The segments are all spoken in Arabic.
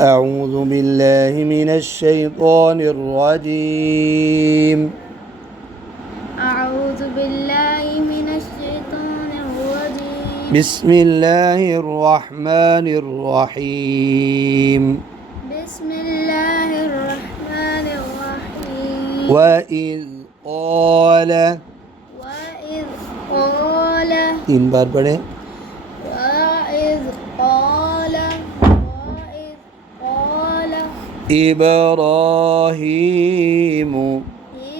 أعوذ بالله من الشيطان الرجيم أعوذ بالله من الشيطان الرجيم بسم الله الرحمن الرحيم بسم الله الرحمن الرحيم وإذ قال وإذ قال 3 बार पढ़े وإذ قال إبراهيم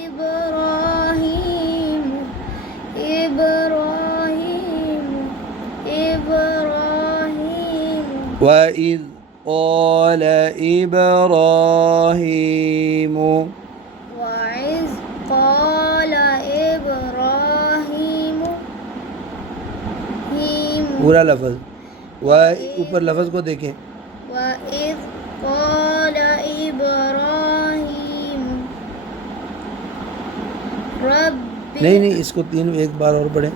إبراهيم إبراهيم إبراهيم وإذ قال إبراهيم وإذ قال إبراهيم पूरा लफ्ज़ ऊपर लफ्ज़ को देखें وإذ قال إبراهيم ربي नहीं इसको 1 बार और पढ़ें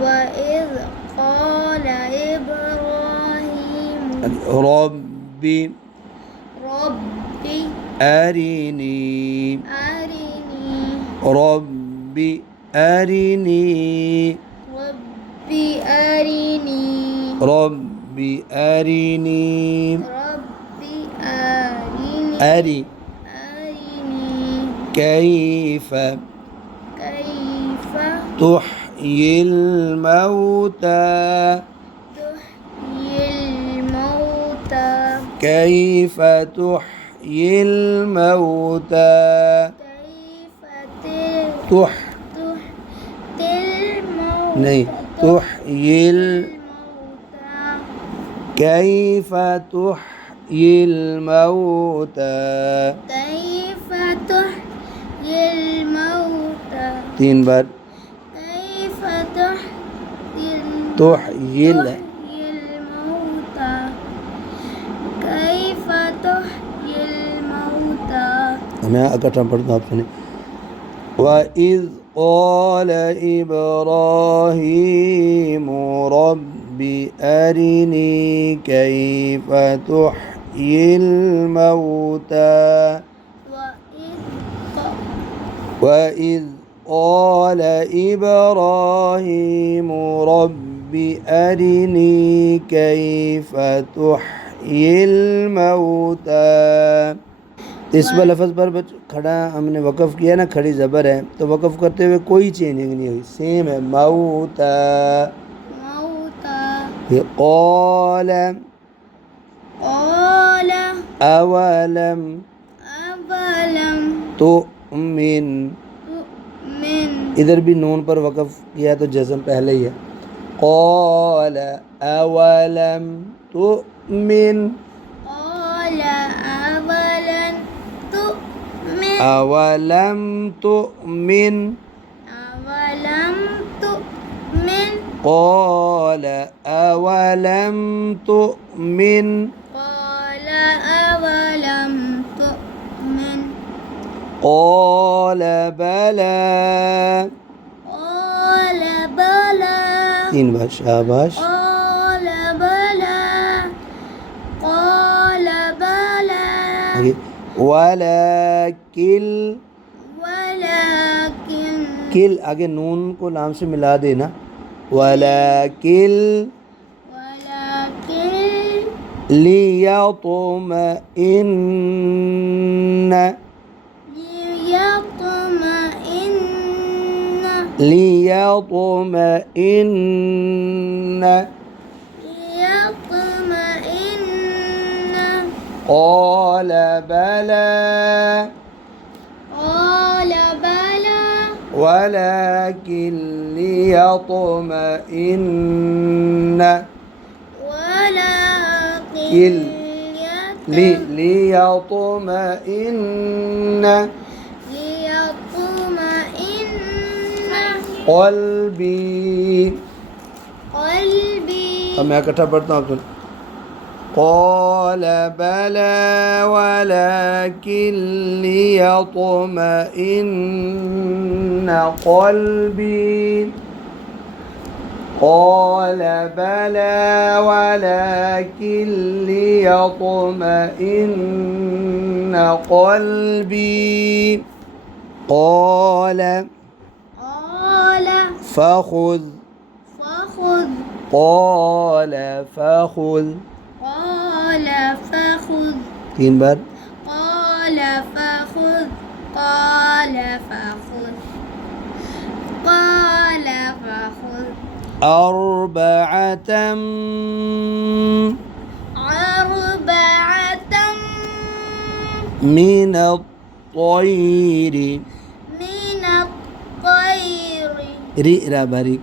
وإذ قال إبراهيم ربي أرني ربي أرني ربي أرني أري كيف تحيي الموتى كيف تحيي الموتى नहीं تحيي كيف تحيي الموتى كيف تحيي الموتى 3 बार كيف تحيي تحيي الموتى كيف تحيي الموتى मैं इकट्ठा पढ़ता हूँ आप सुने وإذ قال إبراهيم رب أرني كيف تحيي الموتى وإذ قال إبراهيم رب أرني كيف تحيي الموتى इस पर लफ्ज़ पर खड़ा हमने वक़फ़ किया ना, खड़ी ज़बर है तो वक़फ़ करते हुए कोई चेंजिंग नहीं हुई, सेम है मौता ये क़ाल अवलम तुमिन इधर भी नून पर वक़फ़ किया तो जज़म पहले ही है क़ाल अवलम तुमिन أولم تؤمن قال أولم تؤمن قال بلى 3 बार शाबाश वलाकिन किल आगे नून को लाम से मिला देना वलाकिन लियतमइन्न قال بلى ولكن ليطمئن ليطمئن قلبي अब मैं इकट्ठा पढ़ता हूँ आप قال بلى ولكن ليطمئن قلبي قال بلى ولكن ليطمئن قلبي قال قال فخذ فخذ قال فخذ قال فخذ 3 बार قال فخذ قال فخذ قال فخذ أربعة من الطير من الطير رئ بارك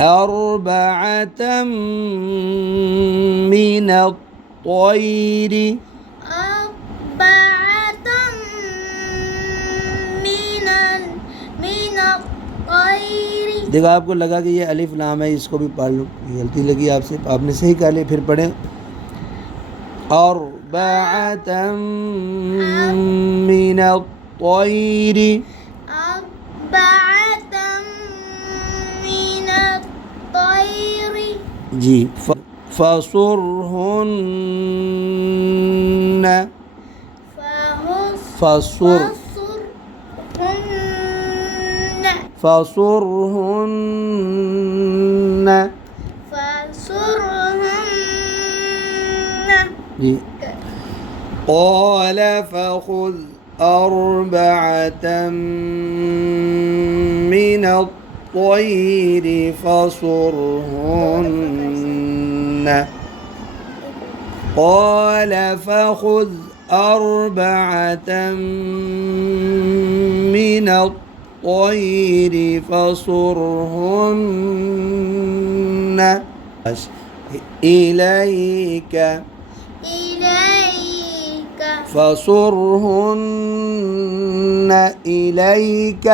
أربعة من الطير أربعة من الطير देखो आपको लगा कि ये अलिफ लाम है, इसको भी पढ़ लो, गलती लगी आपसे, आपने सही कहा ले, फिर पढ़ें अर्बअतम मिन अत्तयर अर्बअतम मिन अत्तयर जी फसुरहुन्न फसुर फसुरहुन्न जी قال فخذ أربعة من الطير فصرهن قال فخذ أربعة من الطير فصرهن إليك فصرهن إليك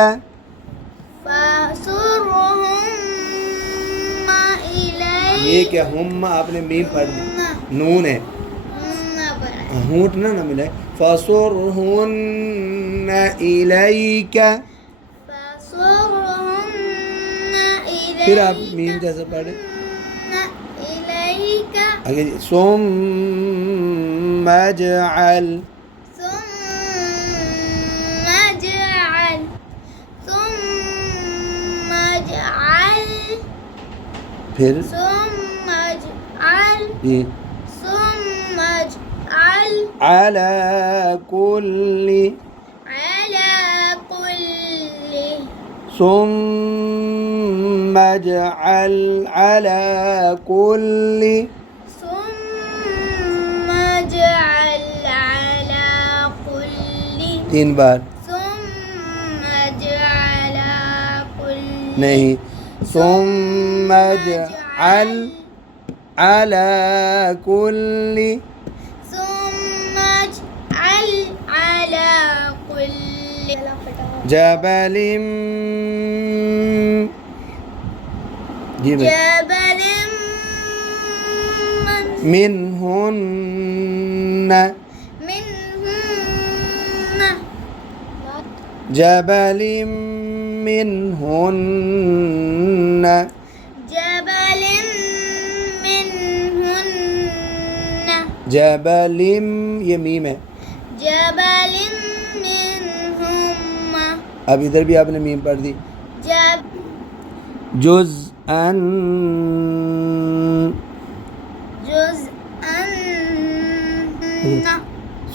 ये क्या हम आपने मीम पढ़ ली, नून है, होंठ ना मिलाए फसुरहुन्न इलैका, फिर आप मीम जैसे पढ़े आगे सुम्मा जअल फिर ये अला कुल्ली सुम्मा जअल अला कुल्ली 3 बार नहीं ثم اجعل على كل جبل جبل منهن جبل منهن जबल ये मीम है, जबल मिनहुम्मा, अब इधर भी आपने मीम पढ़ दी, जुज़अन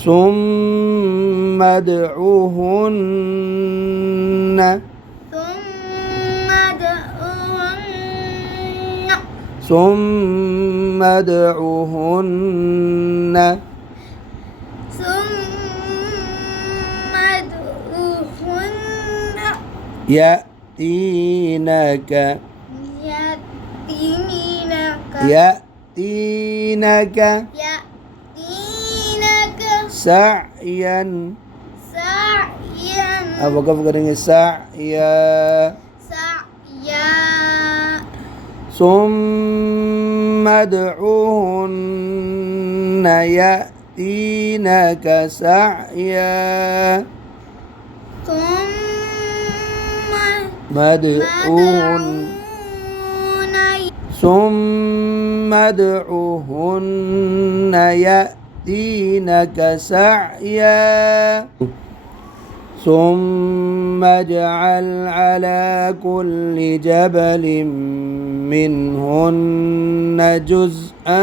सुम्मा अदउहुन्न ثم ادعوهن يأتينك سعيا अब वक़फ़ करेंगे सअया ثم ادعوهن يأتينك سعيا ثم ادعوهن ثم ادعهن يأتينك سعيا ثم اجعل على كل جبل منهن جزءا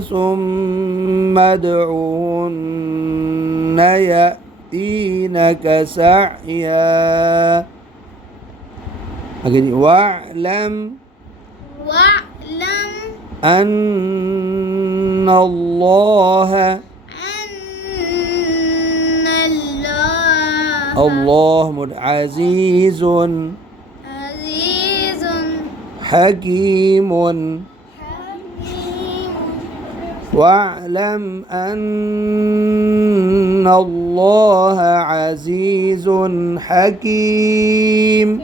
ثم ادعهن يأتينك سعيا واعلم أن الله عزيز حكيم واعلم أن الله عزيز حكيم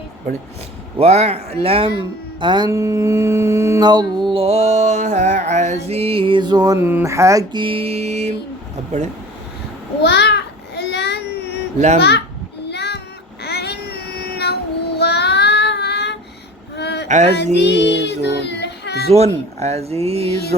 واعلم أن الله عزيز حكيم واعلم أن الله عزيز